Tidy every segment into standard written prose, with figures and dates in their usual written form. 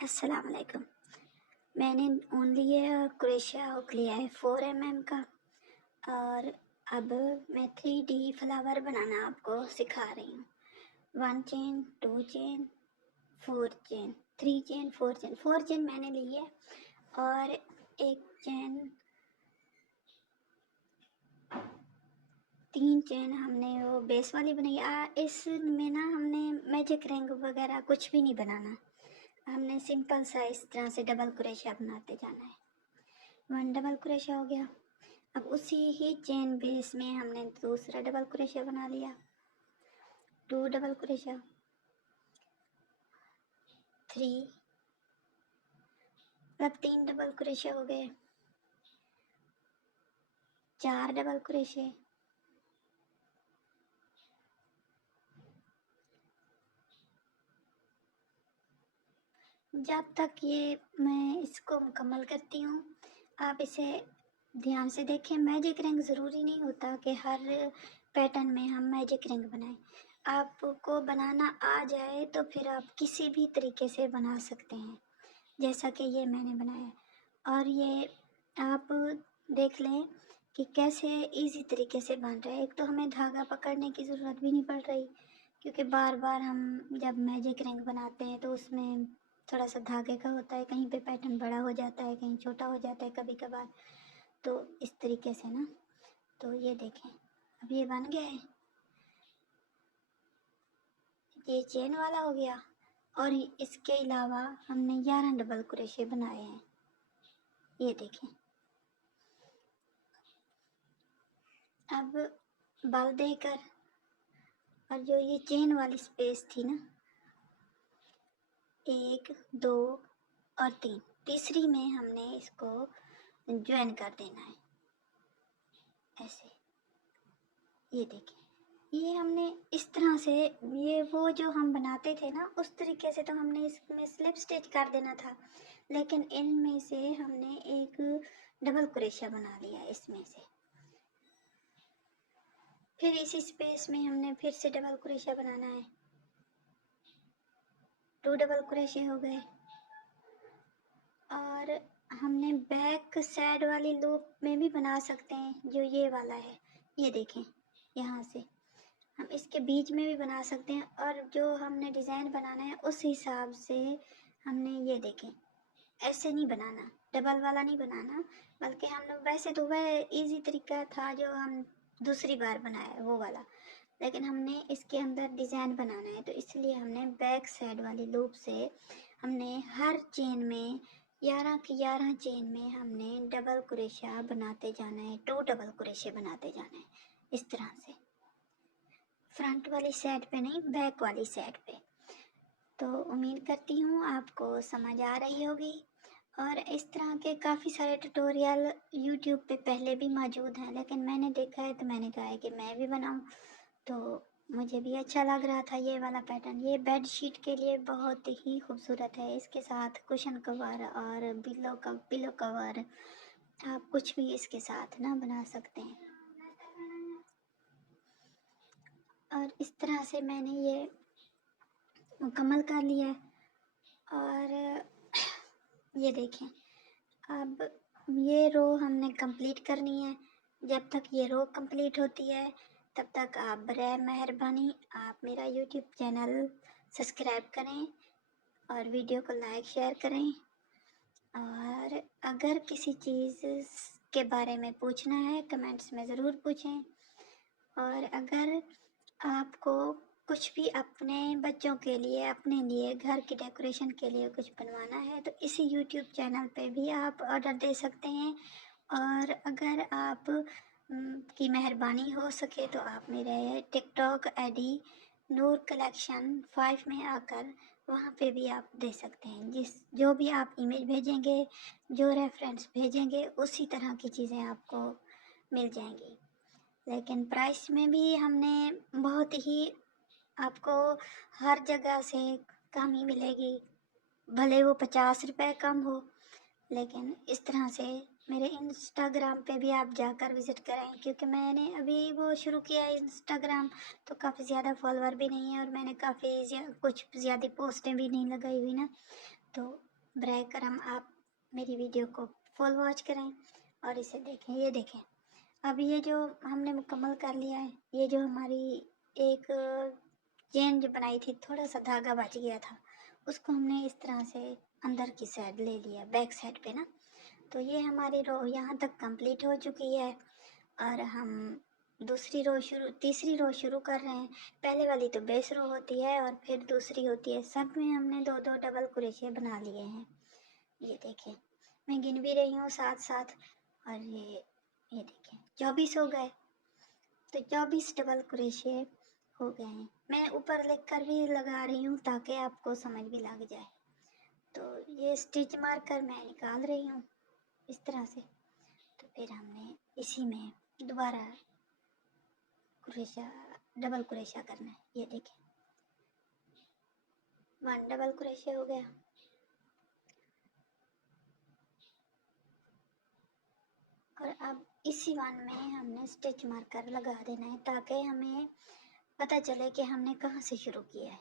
अस्सलाम वालेकुम। मैंने ओनली ये क्रोशिया हुक लिया है 4 mm का। और अब मैं 3D फ्लावर बनाना आपको सिखा रही हूँ। 1 chain, 2 chain, 4 chain, 3 chain, 4 chain. 4 chain मैंने ली है और एक चेन, 3 चेन हमने वो बेस वाली बनाई। इसमें ना हमने मैजिक रिंग वगैरह कुछ भी नहीं बनाना। हमने सिंपल सा इस तरह से डबल क्रोशिया बनाते जाना है। 1 डबल क्रोशिया हो गया। अब उसी ही चेन बेस में हमने दूसरा डबल क्रोशिया बना लिया। 2 डबल क्रोशिया, 3, अब 3 डबल क्रोशिया हो गए। 4 डबल क्रोशिया, जब तक ये मैं इसको मुकम्मल करती हूँ आप इसे ध्यान से देखें। मैजिक रिंग ज़रूरी नहीं होता कि हर पैटर्न में हम मैजिक रिंग बनाएं। आपको बनाना आ जाए तो फिर आप किसी भी तरीके से बना सकते हैं, जैसा कि ये मैंने बनाया। और ये आप देख लें कि कैसे इजी तरीके से बन रहा है। एक तो हमें धागा पकड़ने की ज़रूरत भी नहीं पड़ रही, क्योंकि बार बार हम जब मैजिक रिंग बनाते हैं तो उसमें थोड़ा सा धागे का होता है, कहीं पे पैटर्न बड़ा हो जाता है, कहीं छोटा हो जाता है कभी कभार। तो इस तरीके से ना, तो ये देखें अब ये बन गया है। ये चेन वाला हो गया और इसके अलावा हमने 11 डबल क्रोशिया बनाए हैं, ये देखें। अब बल देकर और जो ये चेन वाली स्पेस थी ना, 1, 2 और 3, तीसरी में हमने इसको ज्वाइन कर देना है ऐसे। ये देखें, ये हमने इस तरह से, ये वो जो हम बनाते थे ना उस तरीके से तो हमने इसमें स्लिप स्टिच कर देना था, लेकिन इनमें से हमने एक डबल क्रोशिया बना लिया इसमें से। फिर इसी स्पेस में हमने फिर से डबल क्रोशिया बनाना है। 2 डबल क्रोशिया हो गए। और हमने बैक साइड वाली लूप में भी बना सकते हैं, जो ये वाला है, ये देखें। यहाँ से हम इसके बीच में भी बना सकते हैं, और जो हमने डिज़ाइन बनाना है उस हिसाब से हमने, ये देखें, ऐसे नहीं बनाना, डबल वाला नहीं बनाना, बल्कि हम लोग वैसे तो वह इजी तरीका था जो हम दूसरी बार बनाया वो वाला, लेकिन हमने इसके अंदर डिज़ाइन बनाना है तो इसलिए हमने बैक साइड वाली लूप से हमने हर चेन में 11 की 11 चेन में हमने डबल क्रोशिया बनाते जाना है, 2 डबल क्रोशिया बनाते जाना है इस तरह से, फ्रंट वाली साइड पे नहीं, बैक वाली साइड पे। तो उम्मीद करती हूँ आपको समझ आ रही होगी। और इस तरह के काफ़ी सारे ट्यूटोरियल यूट्यूब पे पहले भी मौजूद हैं, लेकिन मैंने देखा है तो मैंने कहा है कि मैं भी बनाऊँ। तो मुझे भी अच्छा लग रहा था ये वाला पैटर्न। ये बेड शीट के लिए बहुत ही खूबसूरत है। इसके साथ कुशन कवर और पिलो कवर, आप कुछ भी इसके साथ ना बना सकते हैं। और इस तरह से मैंने ये मुकम्मल कर लिया है। और ये देखें, अब ये रो हमने कंप्लीट करनी है। जब तक ये रो कंप्लीट होती है तब तक आप बराए मेहरबानी आप मेरा यूट्यूब चैनल सब्सक्राइब करें और वीडियो को लाइक शेयर करें। और अगर किसी चीज़ के बारे में पूछना है कमेंट्स में ज़रूर पूछें। और अगर आपको कुछ भी अपने बच्चों के लिए, अपने लिए, घर की डेकोरेशन के लिए कुछ बनवाना है तो इसी यूट्यूब चैनल पे भी आप ऑर्डर दे सकते हैं। और अगर आप की मेहरबानी हो सके तो आप मेरे टिकटॉक आईडी नूर कलेक्शन 5 में आकर वहाँ पे भी आप दे सकते हैं। जो भी आप इमेज भेजेंगे, जो रेफरेंस भेजेंगे, उसी तरह की चीज़ें आपको मिल जाएंगी। लेकिन प्राइस में भी हमने बहुत ही, आपको हर जगह से कम ही मिलेगी, भले वो 50 रुपये कम हो। लेकिन इस तरह से मेरे इंस्टाग्राम पे भी आप जाकर विज़िट करें, क्योंकि मैंने अभी वो शुरू किया है इंस्टाग्राम, तो काफ़ी ज़्यादा फॉलोअर भी नहीं है और मैंने काफ़ी कुछ ज़्यादा पोस्टें भी नहीं लगाई हुई ना, तो براہ کرم آپ میری ویڈیو کو فل واچ کریں اور اسے دیکھیں. یہ دیکھیں اب یہ جو ہم نے مکمل کر لیا ہے. یہ جو ہماری ایک چین جو بنائی تھی تھوڑا سا دھاگا بچ گیا تھا اس کو ہم نے اس طرح سے اندر کی سائڈ لے لیا بیک سائڈ پہ نا. تو یہ ہماری رو یہاں تک کمپلیٹ ہو چکی ہے اور ہم تیسری رو شروع کر رہے ہیں. پہلے والی تو بیس رو ہوتی ہے اور پھر دوسری ہوتی ہے. سب میں ہم نے 2 ڈبل کروشے بنا لیے ہیں. یہ دیکھیں میں گن بھی رہی ہوں ساتھ ساتھ اور یہ دیکھیں 24 ہو گئے. تو 24 ڈبل کروشے ہو گئے ہیں. میں اوپر لکھ کر بھی لگا رہی ہوں تاکہ آپ کو سمجھ بھی لگ جائے. تو یہ اسٹچ مار کر میں نکال رہی ہوں اس طرح سے. تو پھر ہم نے اسی میں دوبارہ ڈبل کروشہ کرنا ہے. یہ دیکھیں 1 ڈبل کروشے ہو گیا. اور اب اسی 1 میں ہم نے اسٹچ مار کر لگا دینا ہے تاکہ ہمیں پتہ چلے کہ ہم نے کہاں سے شروع کیا ہے.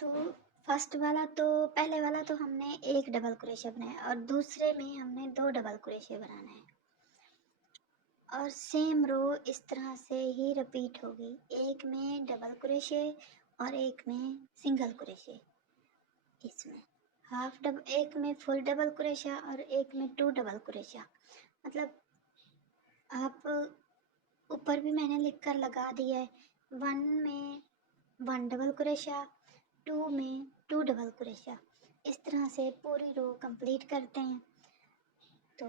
تو فرسٹ والا تو پہلے والا تو ہم نے 1 ڈبل کروشے بنایا اور دوسرے میں ہم نے 2 ڈبل کروشے بنانا ہے. اور سیم رو اس طرح سے ہی رپیٹ ہوگی. ایک میں ڈبل کروشے اور ایک میں سنگل کروشے. اس میں ایک میں فل ڈبل کروشہ اور ایک میں 2 ڈبل کروشہ. مطلب آپ اوپر بھی میں نے لکھ کر لگا دیا ہے. 1 میں 1 ڈبل کروشہ 2 میں 2 ڈبل کروشہ. اس طرح سے پوری رو کمپلیٹ کرتے ہیں. تو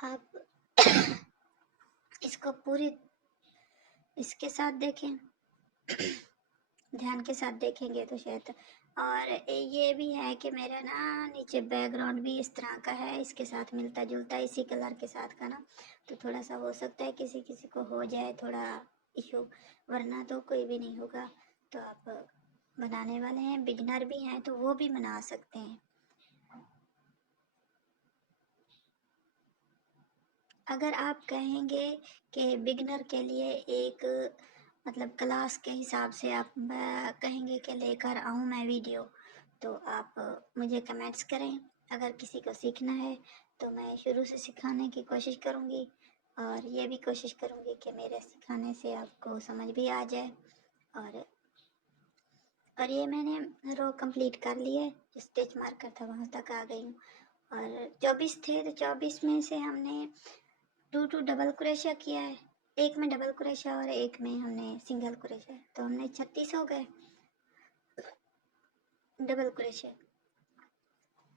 آپ اس کو پوری اس کے ساتھ دیکھیں دھیان کے ساتھ دیکھیں گے تو شاید. اور یہ بھی ہے کہ میرا نا نیچے بیک گراؤنڈ بھی اس طرح کا ہے اس کے ساتھ ملتا جلتا اسی کلر کے ساتھ کا نا. تو تھوڑا سا ہو سکتا ہے کسی کو ہو جائے تھوڑا ایشو ورنہ تو کوئی بھی نہیں ہوگا. تو آپ بنانے والے ہیں بگنر بھی ہیں تو وہ بھی بنا سکتے ہیں. اگر آپ کہیں گے کہ بگنر کے لیے ایک مطلب کلاس کے حساب سے آپ کہیں گے کہ لے کر آؤں میں ویڈیو تو آپ مجھے کمنٹس کریں. اگر کسی کو سیکھنا ہے تو میں شروع سے سکھانے کی کوشش کروں گی اور یہ بھی کوشش کروں گی کہ میرے سکھانے سے آپ کو سمجھ بھی آ جائے. اور یہ میں نے رو کمپلیٹ کر لی ہے. جو اسٹچ مارکر تھا وہاں تک آ گئی ہوں. اور 24 تھے تو 24 میں سے ہم نے 2 ڈبل کروشہ کیا ہے. ایک میں ڈبل کروشہ اور ایک میں ہم نے سنگل کروشہ. تو ہم نے 36 ہو گئے ڈبل کروشے.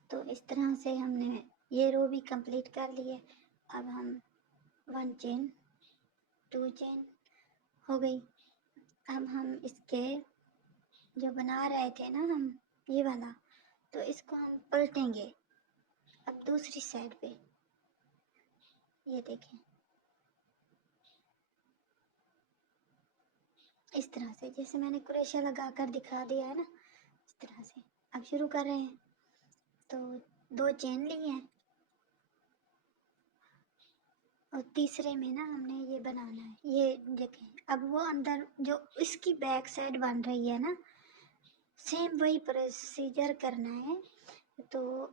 تو اس طرح سے ہم نے یہ رو بھی کمپلیٹ کر لی ہے. اب ہم 1 چین 2 چین ہو گئی. اب ہم اس کے جو بنا رہے تھے نا ہم یہ والا تو اس کو ہم پلٹیں گے اب دوسری سائڈ پہ. یہ دیکھیں اس طرح سے جیسے میں نے کروشیا لگا کر دکھا دیا ہے نا اس طرح سے. اب شروع کر رہے ہیں. تو 2 چین لی ہیں اور تیسرے میں نا ہم نے یہ بنانا ہے. یہ دیکھیں اب وہ اندر جو اس کی بیک سائڈ بن رہی ہے نا سیم وہی پروسیجر کرنا ہے. تو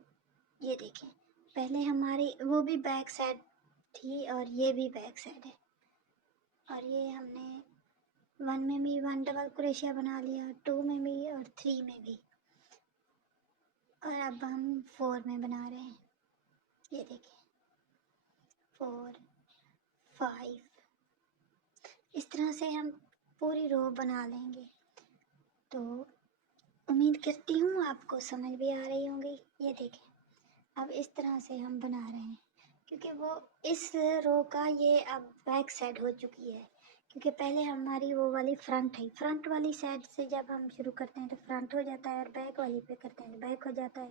یہ دیکھیں پہلے ہماری وہ بھی بیک سائڈ تھی اور یہ بھی بیک سائڈ ہے. اور یہ ہم نے 1 میں بھی 1 ڈبل کروشیا بنا لیا 2 میں بھی اور 3 میں بھی. اور اب ہم 4 میں بنا رہے ہیں. یہ دیکھیں 4 5 اس طرح سے ہم پوری رو بنا لیں گے. تو امید کرتی ہوں آپ کو سمجھ بھی آ رہی ہوں گی. یہ دیکھیں اب اس طرح سے ہم بنا رہے ہیں کیونکہ وہ اس رو کا یہ اب بیک سائڈ ہو چکی ہے. کیونکہ پہلے ہماری وہ والی فرنٹ ہے. فرنٹ والی سائڈ سے جب ہم شروع کرتے ہیں تو فرنٹ ہو جاتا ہے اور بیک والی پہ کرتے ہیں تو بیک ہو جاتا ہے.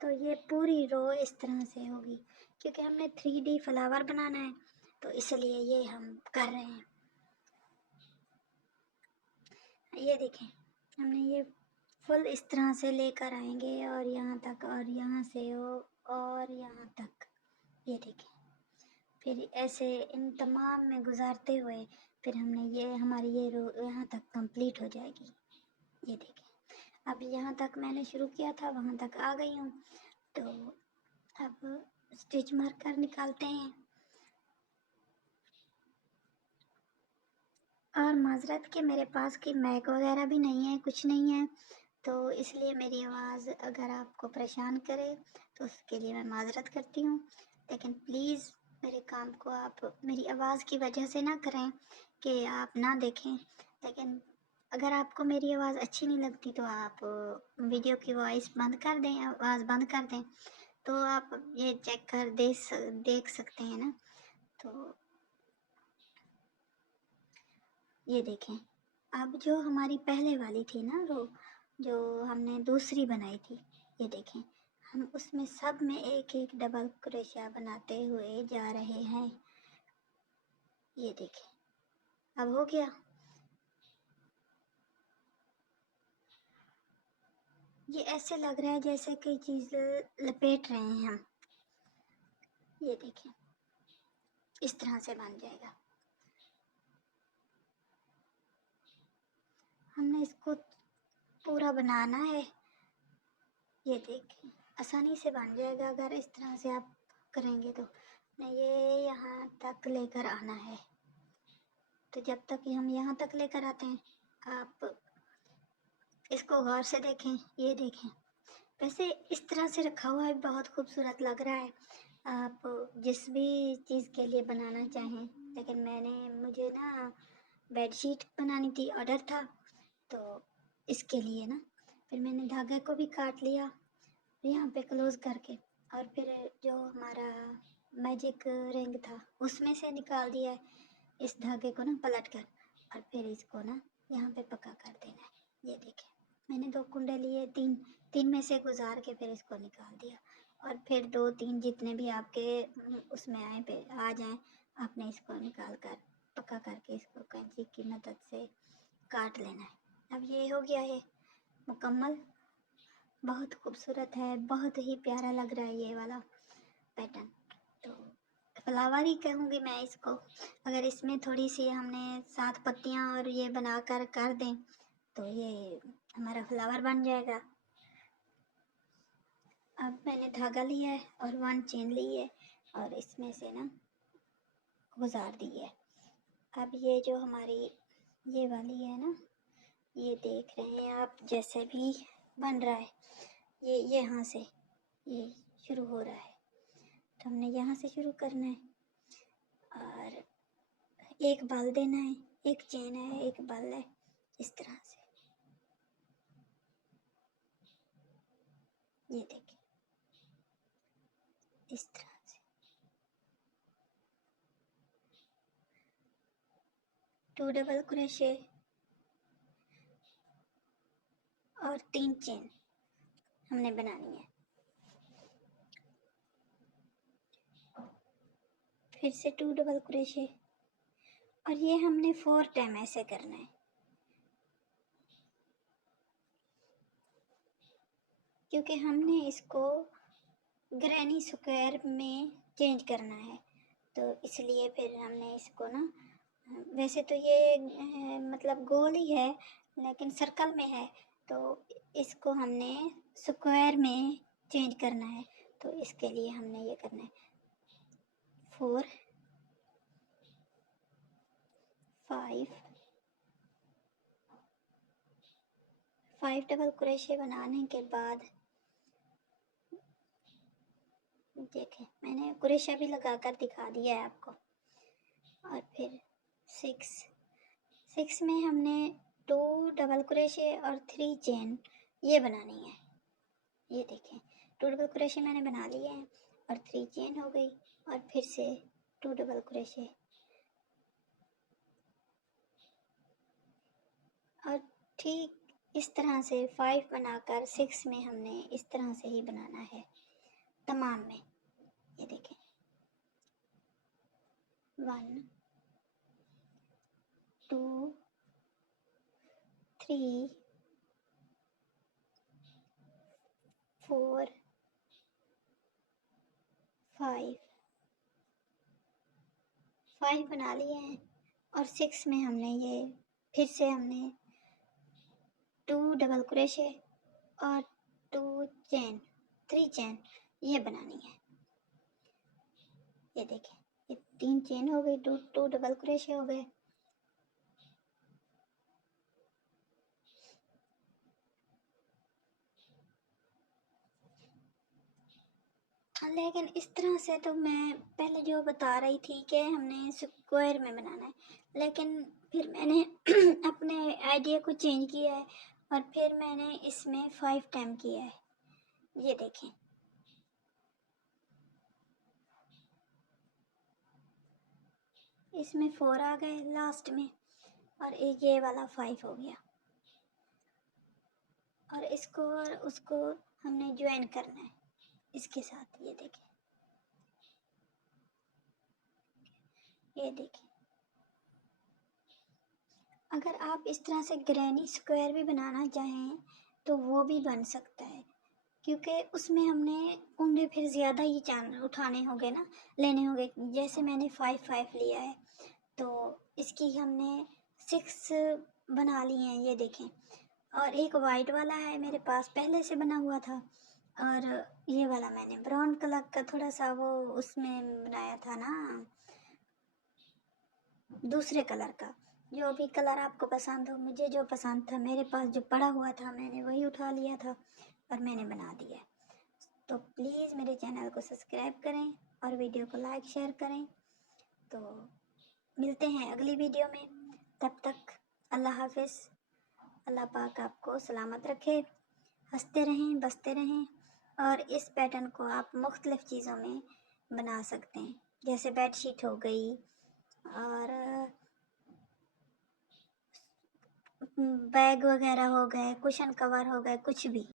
تو یہ پوری رو اس طرح سے ہوگی کیونکہ ہم نے 3D فلاور بنانا ہے تو اس لیے یہ ہم کر رہے ہیں. یہ دیکھیں ہم نے یہ فل اس طرح سے لے کر آئیں گے اور یہاں تک اور یہاں سے اور یہاں تک. یہ دیکھیں फिर ऐसे इन तमाम में गुजारते हुए फिर हमने ये हमारी ये रो यहाँ तक कंप्लीट हो जाएगी। ये देखें, अब यहाँ तक मैंने शुरू किया था वहाँ तक आ गई हूँ। तो अब स्टिच मार्कर निकालते हैं। और माजरत कि मेरे पास की मैक वगैरह भी नहीं है, कुछ नहीं है, तो इसलिए मेरी आवाज़ अगर आपको परेशान करे तो उसके लिए मैं माजरत करती हूँ। लेकिन प्लीज़ मेरे काम को आप मेरी आवाज़ की वजह से ना करें कि आप ना देखें। लेकिन अगर आपको मेरी आवाज़ अच्छी नहीं लगती तो आप वीडियो की वॉइस बंद कर दें, आवाज़ बंद कर दें, तो आप ये चेक कर देख सकते हैं ना। तो ये देखें, अब जो हमारी पहले वाली थी ना रो, जो हमने दूसरी बनाई थी, ये देखें, हम उसमें सब में एक एक डबल क्रोशिया बनाते हुए जा रहे हैं। ये देखें, अब हो गया। ये ऐसे लग रहा है जैसे कोई चीज़ लपेट रहे हैं हम। ये देखें, इस तरह से बन जाएगा। हमने इसको पूरा बनाना है। ये देखें, आसानी से बन जाएगा अगर इस तरह से आप करेंगे तो। ये यहाँ तक लेकर आना है। तो जब तक हम यहाँ तक लेकर आते हैं, आप इसको गौर से देखें। ये देखें, वैसे इस तरह से रखा हुआ है, बहुत खूबसूरत लग रहा है। आप जिस भी चीज़ के लिए बनाना चाहें। लेकिन मुझे ना बेडशीट बनानी थी, ऑर्डर था, तो इसके लिए ना फिर मैंने धागे को भी काट लिया यहाँ पे क्लोज करके, और फिर जो हमारा मैजिक रिंग था उसमें से निकाल दिया है इस धागे को ना पलट कर, और फिर इसको ना यहाँ पे पक्का कर देना है। ये देखें, मैंने 2 कुंडे लिए, तीन में से गुजार के फिर इसको निकाल दिया, और फिर 2-3 जितने भी आपके उसमें आए पे आ जाएं, आपने इसको निकाल कर पक्का करके इसको कैंची की मदद से काट लेना है। अब ये हो गया है मुकम्मल। बहुत खूबसूरत है, बहुत ही प्यारा लग रहा है ये वाला पैटर्न। तो फ्लावर ही कहूँगी मैं इसको। अगर इसमें थोड़ी सी हमने 7 पत्तियाँ और ये बना कर दें तो ये हमारा फ्लावर बन जाएगा। अब मैंने धागा लिया है और 1 चेन ली है और इसमें से ना गुजार दी है। अब ये जो हमारी ये वाली है ना, ये देख रहे हैं आप जैसे भी बन रहा है, ये यहाँ से ये शुरू हो रहा है, तो हमने यहाँ से शुरू करना है और एक बल देना है, एक चेन है, एक बल है, इस तरह से। ये देखिए, इस तरह से 2 डबल क्रोशे और 3 चेन हमने बनानी है। फिर से 2 डबल क्रोशे, और ये हमने 4 टाइम ऐसे करना है, क्योंकि हमने इसको ग्रैनी स्क्वायर में चेंज करना है। तो इसलिए फिर हमने इसको ना, वैसे तो ये मतलब गोल ही है लेकिन सर्कल में है, तो इसको हमने स्क्वायर में चेंज करना है। तो इसके लिए हमने ये करना है 4 5 डबल क्रोशे बनाने के बाद देखें, मैंने क्रोशा भी लगा कर दिखा दिया है आपको। और फिर 6 में हमने 2 डबल क्रोशे और 3 चेन ये बनानी है। ये देखें, 2 डबल क्रोशे मैंने बना लिए हैं और 3 चेन हो गई, और फिर से 2 डबल क्रोशे, और ठीक इस तरह से 5 बनाकर 6 में हमने इस तरह से ही बनाना है तमाम में। ये देखें, 1 2 3 4 5 5 बना लिए हैं और 6 में हमने ये फिर से हमने 2 डबल क्रोशे और 2 चेन 3 चेन ये बनानी है। ये देखें, ये 3 चेन हो गई, 2 डबल क्रोशे हो गए। लेकिन इस तरह से तो मैं पहले जो बता रही थी कि हमने स्क्वायर में बनाना है, लेकिन फिर मैंने अपने आइडिया को चेंज किया है और फिर मैंने इसमें 5 टाइम किया है। ये देखें, इसमें 4 आ गए लास्ट में और एक ये वाला 5 हो गया और इसको और उसको हमने ज्वाइन करना है इसके साथ। ये देखें, ये देखें। अगर आप इस तरह से ग्रैनी स्क्वायर भी बनाना चाहें तो वो भी बन सकता है, क्योंकि उसमें हमने कुंडे फिर ज़्यादा ही उठाने होंगे ना, लेने होंगे। जैसे मैंने 5 लिया है तो इसकी हमने 6 बना लिए हैं, ये देखें। और एक वाइट वाला है मेरे पास पहले से बना हुआ था, और ये वाला मैंने ब्राउन कलर का थोड़ा सा वो उसमें बनाया था ना, दूसरे कलर का। जो भी कलर आपको पसंद हो, मुझे जो पसंद था, मेरे पास जो पड़ा हुआ था, मैंने वही उठा लिया था और मैंने बना दिया। तो प्लीज़ मेरे चैनल को सब्सक्राइब करें और वीडियो को लाइक शेयर करें। तो मिलते हैं अगली वीडियो में, तब तक अल्लाह हाफिज़। अल्लाह पाक आपको सलामत रखे, हंसते रहें, बसते रहें। और इस पैटर्न को आप मुख्तलिफ़ चीज़ों में बना सकते हैं, जैसे बेडशीट हो गई और बैग वगैरह हो गए, कुशन कवर हो गए, कुछ भी।